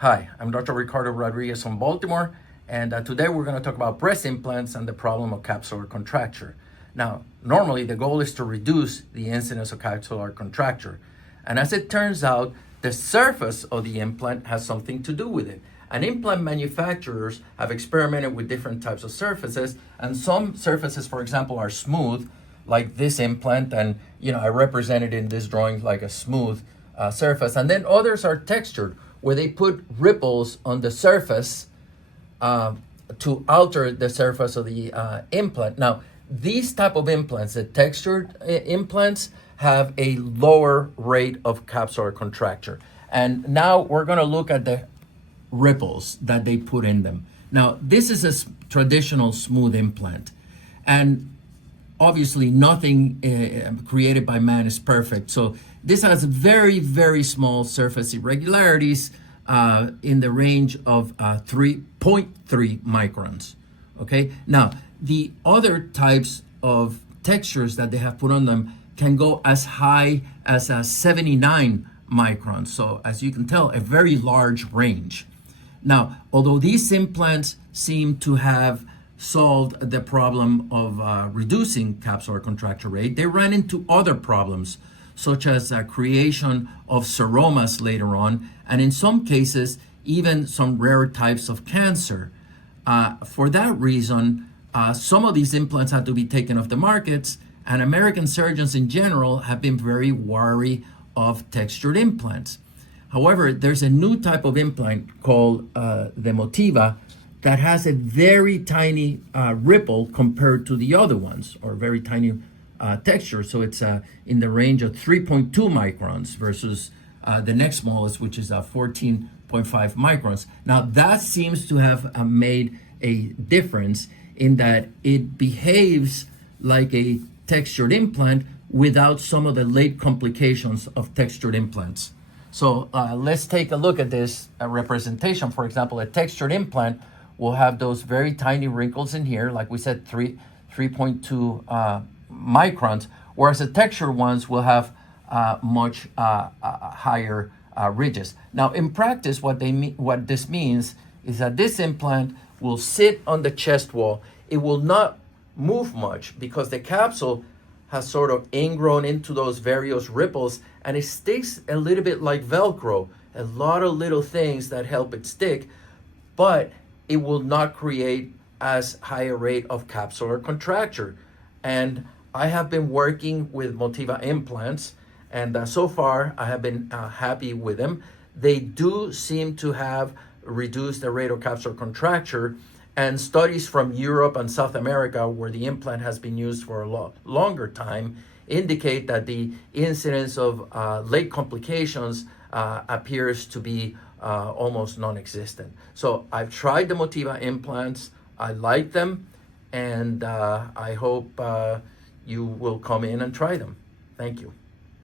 Hi, I'm Dr. Ricardo Rodriguez from Baltimore, and today we're going to talk about breast implants and the problem of capsular contracture. Now, normally the goal is to reduce the incidence of capsular contracture, and as it turns out, the surface of the implant has something to do with it. And implant manufacturers have experimented with different types of surfaces, and some surfaces, for example, are smooth, like this implant, and I represented in this drawing like a smooth surface, and then others are textured, where they put ripples on the surface to alter the surface of the implant. Now, these type of implants, the textured implants, have a lower rate of capsular contracture. And now we're going to look at the ripples that they put in them. Now, this is a traditional smooth implant, and obviously nothing created by man is perfect. So this has very, very small surface irregularities in the range of 3.3 microns. Okay. Now, the other types of textures that they have put on them can go as high as 79 microns. So as you can tell, a very large range. Now, although these implants seem to have solved the problem of reducing capsular contracture rate, they ran into other problems, such as creation of seromas later on, and in some cases, even some rare types of cancer. For that reason, some of these implants had to be taken off the markets, and American surgeons in general have been very wary of textured implants. However, there's a new type of implant called the Motiva that has a very tiny ripple compared to the other ones, or very tiny texture. So it's in the range of 3.2 microns versus the next smallest, which is 14.5 microns. Now, that seems to have made a difference in that it behaves like a textured implant without some of the late complications of textured implants. So let's take a look at this representation. For example, a textured implant will have those very tiny wrinkles in here, like we said, 3.2 microns, whereas the textured ones will have much higher ridges. Now, in practice, what this means is that this implant will sit on the chest wall. It will not move much because the capsule has sort of ingrown into those various ripples, and it sticks a little bit like Velcro, a lot of little things that help it stick, but it will not create as high a rate of capsular contracture. And I have been working with Motiva implants, and so far I have been happy with them. They do seem to have reduced the rate of capsular contracture, and studies from Europe and South America, where the implant has been used for a longer time, indicate that the incidence of late complications appears to be almost non-existent. So I've tried the Motiva implants. I like them, and I hope you will come in and try them. Thank you.